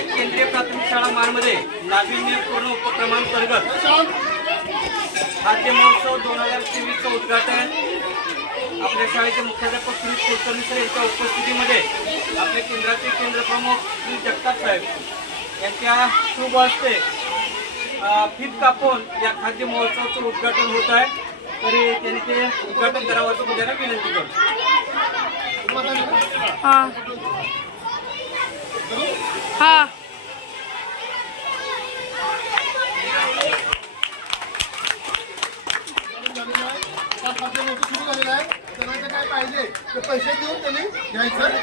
केंद्रीय प्राथमिक शाळा मानमध्ये नाविन्यपूर्ण उपक्रमांतर्गत खाद्य महोत्सव 2023चं उद्घाटन आपल्या शाळेचे मुख्याध्यापक श्री कुलकर्णी सर यांच्या उपस्थितीमध्ये आपल्या केंद्राचे केंद्रप्रमुख श्री जगताप साहेब यांच्या शुभ हस्ते फीत कापून या खाद्य महोत्सवाचं उद्घाटन होत आहे. तरी त्यांनी ते उद्घाटन करावं असं मुलांना विनंती करतो. सुरू झालेला आहे. त्यांना काय पाहिजे ते पैसे देऊन त्यांनी घ्यायचं आहे.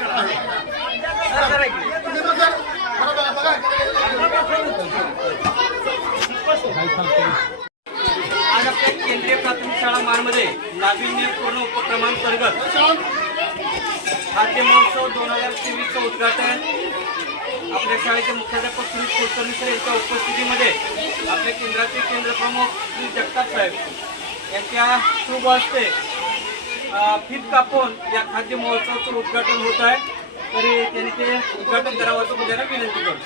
आज आपल्या केंद्रीय प्राथमिक शाळा मानमध्ये नाविन्यपूर्ण उपक्रमांतर्गत खाद्य महोत्सव 2023चं उद्घाटन आपल्या शाळेचे मुख्याध्यापक श्री कुलकर्णी सर यांच्या उपस्थितीमध्ये आपल्या केंद्राचे केंद्रप्रमुख श्री जगताप साहेब यांच्या शुभ हस्ते फीत कापून या खाद्य महोत्सवाचं उद्घाटन होत आहे. तरी त्यांनी ते उद्घाटन करावं असं मुलांना विनंती करतो.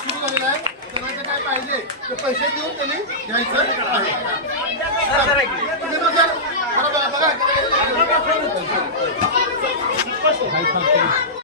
सुरू झालेला आहे. त्यांना काय पाहिजे ते पैसे देऊन त्यांनी घ्यायचं आहे.